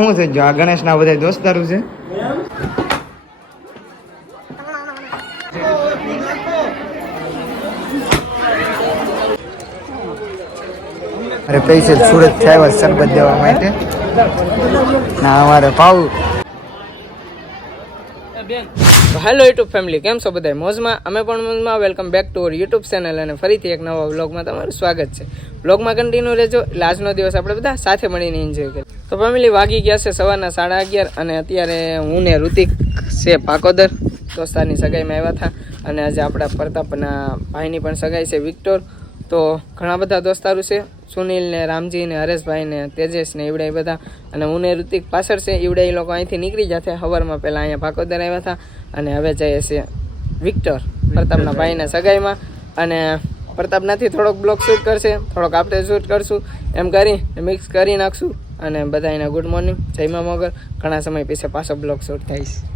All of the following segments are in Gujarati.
શું છે જો, આ ગણેશ ના બધા દોસ્તારું છે. અરે પૈસે સુરતથી આવ્યા શરબત દેવા માટે. ના, અમારે પાવું હેલો યુટ્યુબ ફેમિલી કેમ છો બધા મોજમાં? અમે પણ મોજમાં. Welcome back to our YouTube channel અને ફરીથી એક નવા વ્લોગમાં તમારું સ્વાગત છે. વ્લોગમાં કન્ટિન્યુ રહેજો. એટલે દિવસ આપણે બધા સાથે મળીને એન્જોય કરીએ. તો ફેમિલી વાગી ગયા છે સવારના સાડા અગિયાર અને અત્યારે હું ને ઋતિક છે પાકોદર દોસ્તારની સગાઈમાં આવ્યા હતા. અને આજે આપણા પ્રતાપના ભાઈની પણ સગાઈ છે, વિક્ટોર. તો ઘણા બધા દોસ્તારો છે સુનિલ ને રામજી ને હરેશભાઈ ને તેજસ ને બધા અને હું ને ઋતિક પાછળ છે એવડે એ લોકો અહીંથી નીકળી જશે હવરમાં પહેલાં અહીંયા ભાકોદર આવ્યા હતા અને હવે જઈએ છીએ વિક્ટર પ્રતાપના ભાઈના સગાઈમાં અને પ્રતાપનાથી થોડોક બ્લોક શૂટ કરશે થોડોક આપણે શૂટ કરશું એમ કરી મિક્સ કરી નાખશું અને બધાને ગુડ મોર્નિંગ જયમાં મગર ઘણા સમય પછી પાછો બ્લોક શૂટ થાય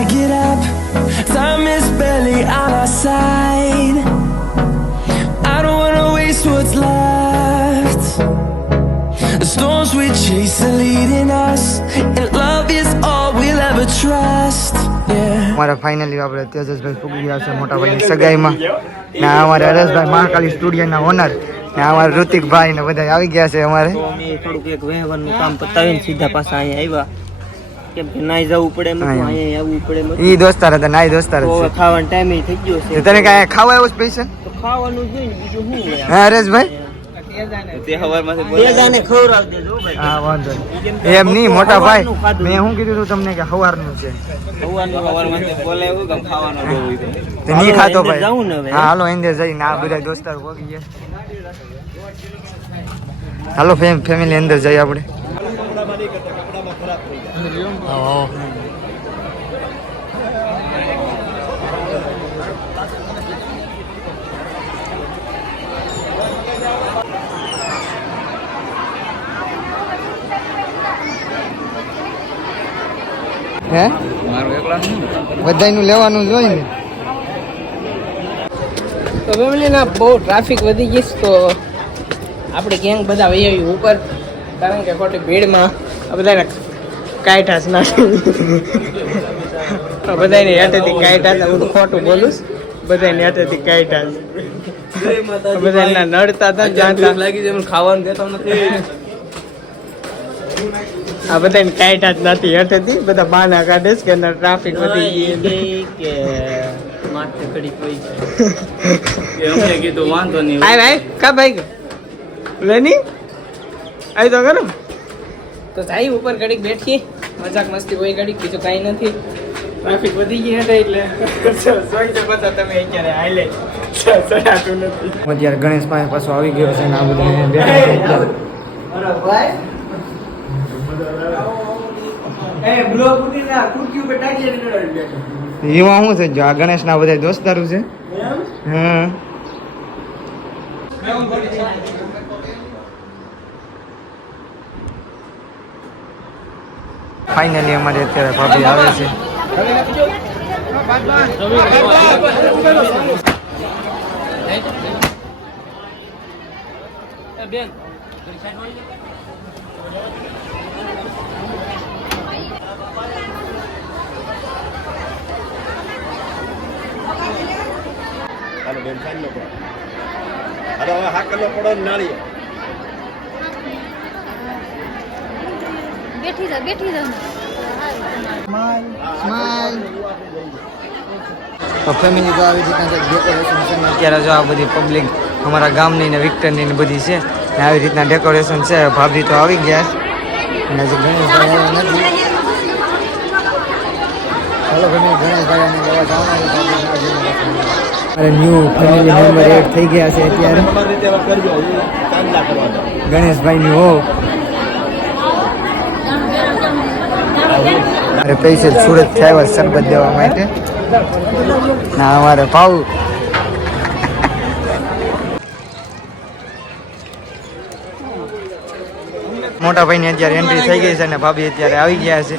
I get up. Time is barely on our side. I don't wanna waste what's left. The storms we chase are leading us, and love is all we'll ever trust. Yeah. અમારે ફાઇનલી આપણે તેજસભાઈ પૂગી ગયા છે મોટા ભાઈની સગાઈમાં ને આ અમારે હરેશભાઈ મહાકાલી સ્ટુડિયોના ઓનર ને અમારે ઋતિકભાઈ ને બધા આવી ગયા છે અમારે તો અમે થોડુંક એક વહેવાનું કામ પતાવીને સીધા પાછા અહીંયા આવ્યા કેમ કે નાઈ જવું પડે એમ હતું, અહીંયા આવવું પડે ઈ દોસ્તાર હતા નાઈ દોસ્તાર છે. ખાવાનો ટાઈમ થઈ ગયો છે. તને કાંઈ ખાવા આવ્યો સ્પેશિયલ તો ખાવાનું જોઈએ ને બીજું શું હા હરેશભાઈ? એમ નહીં મોટા ભાઈ મેં શું કીધું હતું તમને કે સવારનું છે? તે. નહીં ખાતો ભાઈ. ને. હા હાલો અંદર જઈ આ બધા દોસ્તાર ગયા. હાલો ફેમ ફેમિલી અંદર જઈએ આપણે. આવો, આવો. હે? બધાયનું લેવાનું જ હોય ને. તો ફેમિલીના બહુ ટ્રાફિક વધી ગઈ તો આપણે ગેંગ બધા વહી આવી ઉપર. કારણ કે ખોટી ભીડમાં આ બધાને કાંઠાસ નાખી આ બધાની હેઠેથી કાંઠાસ હું તો ખોટું બોલું છું. બધાની હેઠેથી કાંઠાસ બધાના નડતા હતા જાણતા લાગી જાય ખાવાનું દેતા નથી. આ બધાને કાંઠા જ નથી હેઠેથી બધા બાના કાઢે છે કે ટ્રાફિક વધી ગઈ કે માથે કડી કોઈ છે. હાય ભાઈ કા ભાઈ લેની? આવી તો કરો તો જાય ઉપર ઘડીક બેઠી મજાક મસ્તી કોઈ ઘડીક બીજું કાંઈ નથી. ટ્રાફિક વધી ગઈ હતા એટલે તમે અત્યારે હાલે. ચડાતું નથી અત્યારે ગણેશ પાસે પાછો આવી ગયો છે ને આ બધું બેઠો. એમાં શું છે? જો આ ગણેશ ના બધા દોસ્તારું છે. હા. ફાઇનલી અમારી અત્યારે ભાભી આવે છે. બેઠી જા બેઠી જા તો ફેમિલી તો આવી રીતના ડેકોરેશન છે અત્યારે જો આ બધી પબ્લિક અમારા ગામની ને વિક્ટરની ને બધી છે ને આવી રીતના ડેકોરેશન છે ભાભી તો આવી ગયા છે. અને હજી ગણેશભાઈ આવ્યા નથી. ચાલો ગણેશ ગણેશભાઈ લેવા જવાના અરે ન્યૂ ફેમિલી મેમ્બર એડ થઈ ગયા છે અત્યારે. ગણેશભાઈની હો. અરે પૈસે સુરત આવ્યા શરબત દેવા માટે. ના અમારે ભાવ. મોટા ભાઈની અત્યારે એન્ટ્રી થઈ ગઈ છે અને ભાભી અત્યારે આવી ગયા છે.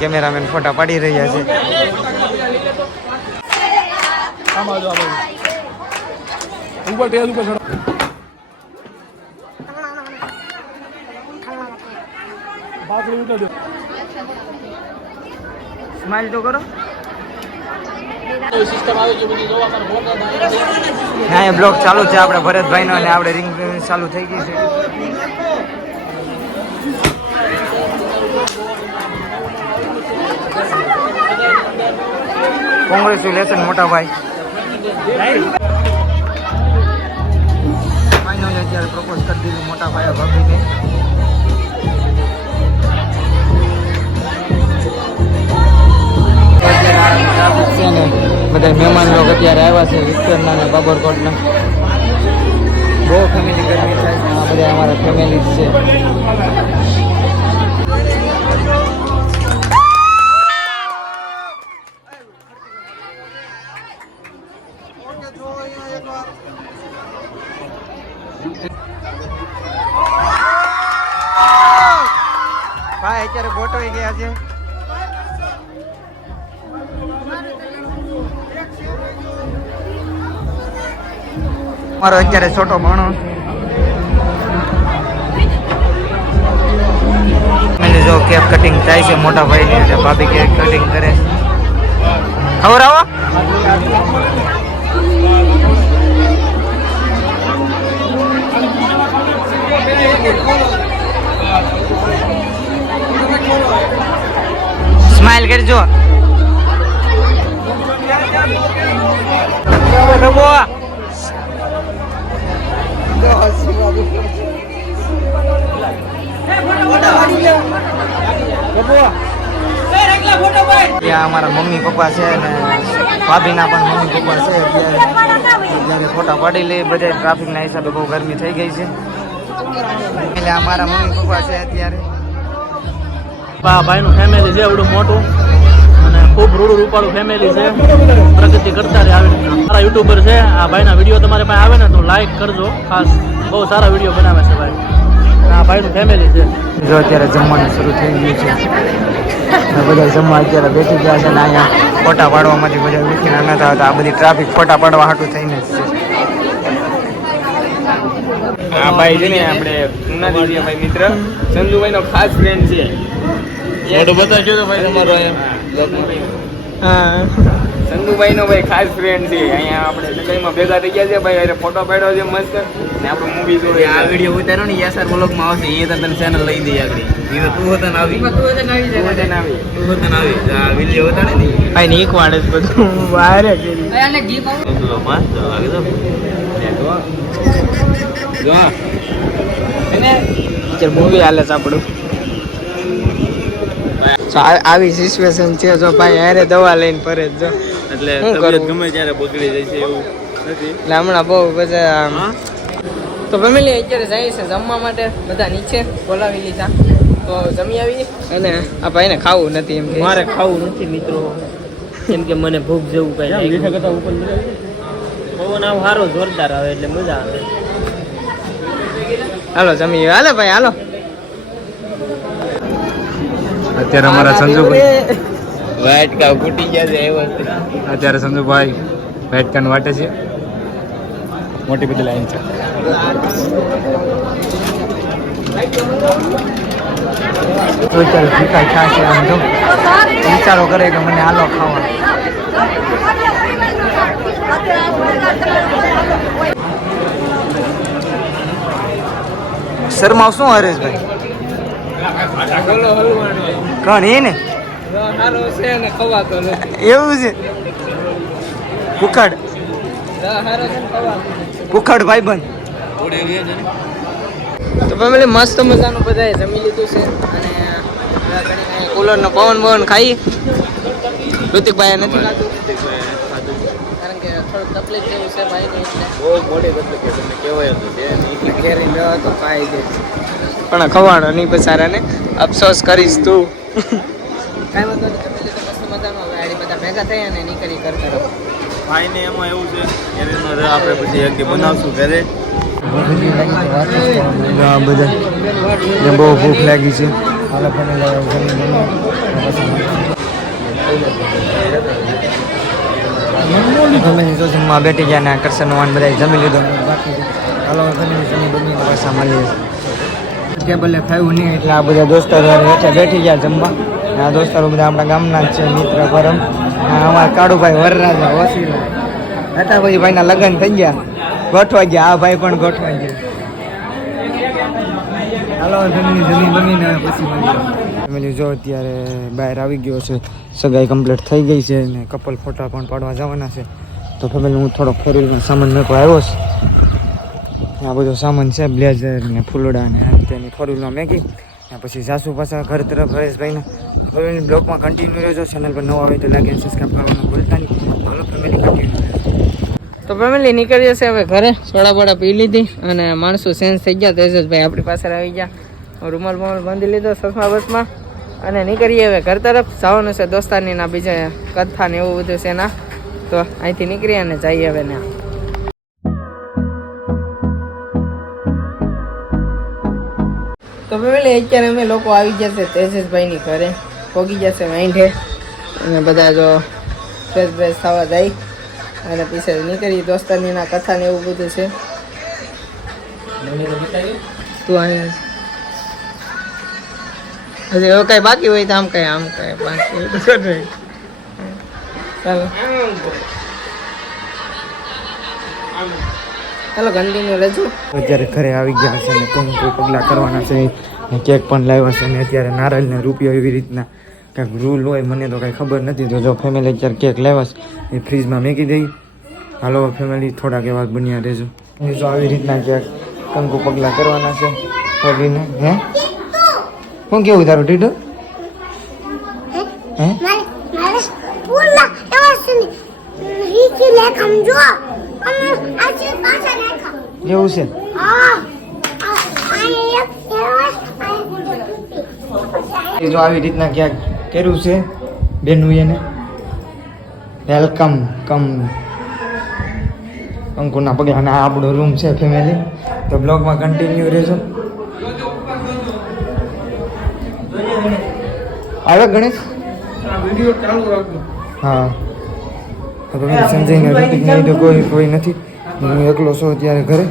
કેમેરામેન ફોટા પાડી રહ્યા છે. સ્માઈલ તો કરો. હા, એ બ્લોગ ચાલુ છે આપણે ભરતભાઈનો અને આપણે રિંગ ચાલુ થઈ ગઈ છે. કોંગ્રેચ્યુલેશન મોટા ભાઈ. ફાઇનલી અત્યારે પ્રપોઝ કરી દીધું મોટા ભાઈ ભાભીને. છે ને બધા મહેમાન લોકો અત્યારે આવ્યા છે વિક્ટરના ને બાબરકોટના. બહુ ફેમિલી ગરમી થાય બધા અમારા ફેમિલી છે. મારો અત્યારે છોટો ભણો. જો કેક કટિંગ થાય છે, મોટા ભાઈની અને ભાભી કેક કટિંગ કરે ખબર આવો સ્માઈલ કરજો. અમારા મમ્મી પપ્પા છે અને ભાભીના પણ મમ્મી પપ્પા છે. અત્યારે ફોટા પાડી લઈ બધે ટ્રાફિકના હિસાબે બહુ ગરમી થઈ ગઈ છે. એટલે અમારા મમ્મી પપ્પા છે અત્યારે. ભાઈનું ફેમિલી છે, એવડું મોટું. ખૂબ રૂડું રૂપાળું ફેમિલી છે. પ્રગતિ કરતા રહે આવી રીતના. સારા યુટ્યુબર છે. આ ભાઈના વીડિયો તમારે પાસે આવે ને તો લાઈક કરજો. ખાસ બહુ સારા વીડિયો બનાવે છે ભાઈ. આ ભાઈનું ફેમિલી છે. જો અત્યારે જમવાનું શરૂ થઈ ગયું છે. અને બધા જમવા અત્યારે બેઠી ગયા છે ને અહીંયા ફોટા પાડવામાંથી બધા ઉઠીને નતા હતા આ બધી ટ્રાફિક ફોટા પાડવા હાટું થઈને જ છે. આ ભાઈ છે ને આપણે ભાઈ મિત્ર. ચંદુભાઈ નો ખાસ ફ્રેન્ડ છે. બતાવજો તો ભાઈ તમારો હા ચંદુભાઈ નો ભાઈ ખાસ ફ્રેન્ડ છે. અહીંયા આપણે દુબઈમાં ભેગા થઈ ગયા છે. ભાઈ અરે ફોટો પાડ્યો છે મસ્ત. ને આપણે મૂવી જોડે આ વીડિયો ઉતારો ને યાસર બ્લોગમાં આવશે. એ તને ચેનલ લઈ દે આગળ. તો તું હતા ને આવી. તું હતા આવી આ વીડિયો ઉતારે ને. ભાઈ ને એક વાડે જ બધું બહાર જ પેલો પાસ તો લાગે તો. જો. પિક્ચર મૂવી હાલે છે આપણું તો આવી સિચ્યુએશન છે જો ભાઈ હારે દવા લઈને ફરે જ જો. એટલે શું તબિયત ગમે ત્યારે બગડી જાય છે એવું નથી? એટલે હમણાં બહુ બધા તો ફેમિલી અત્યારે જાય છે જમવા માટે બધા નીચે બોલાવી લીધા. તો જમી આવી. અને આ ભાઈને ખાવું નથી એમ મારે ખાવું નથી મિત્રો. કેમ કે મને ભૂખ જેવું કઈ પવન આમ સારો જોરદાર આવે એટલે મજા આવે. હાલો જમી હાલો ભાઈ હાલો. અત્યારે અમારા સંજુભાઈ. વાટકા ફૂટી ગયા છે અત્યારે સંજુભાઈ વાટકાને વાટે છે. મોટી બધી લાઈન છે. તો ચાલ ભીખા ખા છે આમ જો. વિચારો કરે કે મને આલો ખાવા શર્મા શું હરેશભાઈ? એ ને? ને એવું છે? પુખડ સારો છે ને ખવાતો પુખડ ભાઈબંધ. તો ફેમિલી મસ્ત મજાનું બધાએ જમી લીધું છે. અને કુલરનો પવન પવન ખાઈ. ઋતિકભાઈ નથી ખાધું. કારણ કે થોડુંક તકલીફ જેવું છે ભાઈ બહુ મોટી તકલીફ તમને કહેવાય હતું ખાઈ દે. પણ ખવાડો નહીં બસારાને અફસોસ કરીશ તું. કાંઈ વાંધો નહીં. તમે તો મસ્ત મજાનો ગાડી બધા ભેગા થઈ અને નીકળી કરતા રહો ભાઈને એમાં એવું છે કે આપણે પછી એક બનાવશું ઘરે. બધા બહુ ભૂખ લાગી છે. જમવા બેઠી ગયા ને આકર્ષણ વાન બધા જમી લીધો. બાકી હાલો ફેમિલી જમી બમીને પાછા મળીએ. ટેબલે થયું નહીં, એટલે આ બધા દોસ્તારો હેઠે બેઠી ગયા જમવા. આ દોસ્તારો બધા આપણા ગામના જ છે, મિત્ર, પરમ. અને અમારા કાળુભાઈ વરરાજા, વસીલા. હતા પછી ભાઈના લગ્ન થઈ ગયા. ગોઠવા ગયા, આ ભાઈ પણ ગોઠવા ગયા. હાલો, જમીન જમીન પછી જો અત્યારે બહાર આવી ગયો છે. સગાઈ કમ્પ્લીટ થઈ ગઈ છે ને કપલ ફોટા પણ પાડવા જવાના છે. તો ફેમિલી હું થોડો ફેરવીને સામાન મેં આવ્યો છે. આ બધો સામાન છે, બ્લેઝર ને ફૂલડા ને તેની ફોર વ્હીલમાં મેગી ને પછી સાસુ પાછા ઘર તરફ હરેશભાઈને ફોરવ્હીલ બ્લોકમાં કન્ટિન્યુ રહેજો ચેનલ પર નવા આવે તો લાગે સબસ્ક્રાઈબ કરવાનું ભૂલતા નહીં. બોલો ફેમિલી કન્ટિન્યુ તો ફેમિલી નીકળી જશે હવે ઘરે. સોડા બોડા પી લીધી અને માણસો સેન્સ થઈ ગયા. તેજસભાઈ આપણી પાસે આવી ગયા. રૂમાલ બુમાલ બાંધી લીધો સસમા બસમાં. અને નીકળીએ હવે ઘર તરફ. જવાનું છે દોસ્તારની ના બીજા કથા ને એવું બધું છે ના. તો અહીંથી નીકળીએ અને જઈએ હવે ને તો ફેમિલી અત્યારે અમે લોકો આવી જશે તેજસભાઈની ઘરે. પોગી જશે માઇન્ડે અને બધા જો ફ્રેશ ફ્રેશ થવા જાય. અને પીસે નીકળી દોસ્તાની ના કથા ને એવું બધું છે. તું અહીંયા હજી હવે કઈ બાકી હોય તો આમ કઈ આમ કઈ બાકી હોય ચાલો. ચાલો કન્ટિન્યુ રહેજો અત્યારે ઘરે આવી ગયા છે ને કોઈ કોઈ પગલાં કરવાના છે ને કેક પણ લાવ્યા છે ને અત્યારે નારળને રૂપિયો એવી રીતના કાંઈક રૂલ હોય મને તો કાંઈ ખબર નથી. તો જો ફેમિલી અત્યારે કેક લાવ્યા છે એ ફ્રીજમાં મેકી દઈ. હાલો ફેમિલી થોડાક એવા બન્યા રહેજો. એ જો આવી રીતના કેક કંકુ પગલાં કરવાના છે પગીને હે? શું કેવું તારું ટીટો? હે? એવા છે? એ જો આવી રીતના ક્યાંક કર્યું છે બેનું એને? વેલકમ કમ અંકુરના પગલા અને આ આપણો રૂમ છે ફેમિલી તો બ્લોગમાં કન્ટિન્યુ રહેજો. આવે ગણેશ? હા. તમે સંજયને ઋતિક નહીં તો કોઈ કોઈ નથી. હું એકલો છું અત્યારે ઘરે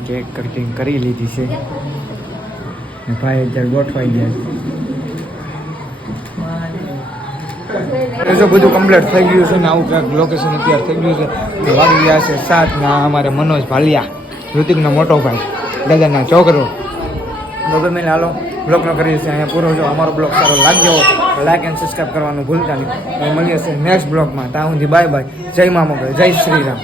કેક કટિંગ કરી લીધી છે. ને ભાઈ અત્યારે ગોઠવાઈ ગયા છે. બધું કમ્પ્લીટ થઈ ગયું છે ને આવું ક્યાંક લોકેશન અત્યારે થઈ ગયું છે. વાગી ગયા છે સાત ના અમારે મનોજ ભાલિયા ઋતિકનો મોટો ભાઈ દાદાના છોકરો. બગર મેં હાલો. બ્લોગનો કરીએ છીએ અહીંયા પૂરો જો અમારો બ્લોગ સારો લાગ્યો હોય લાઈક એન્ડ સબસ્ક્રાઈબ કરવાનું ભૂલતા નહીં. મળીએ છીએ નેક્સ્ટ બ્લોગમાં. ત્યાં સુધી બાય બાય જય મા મોગલ જય શ્રી રામ.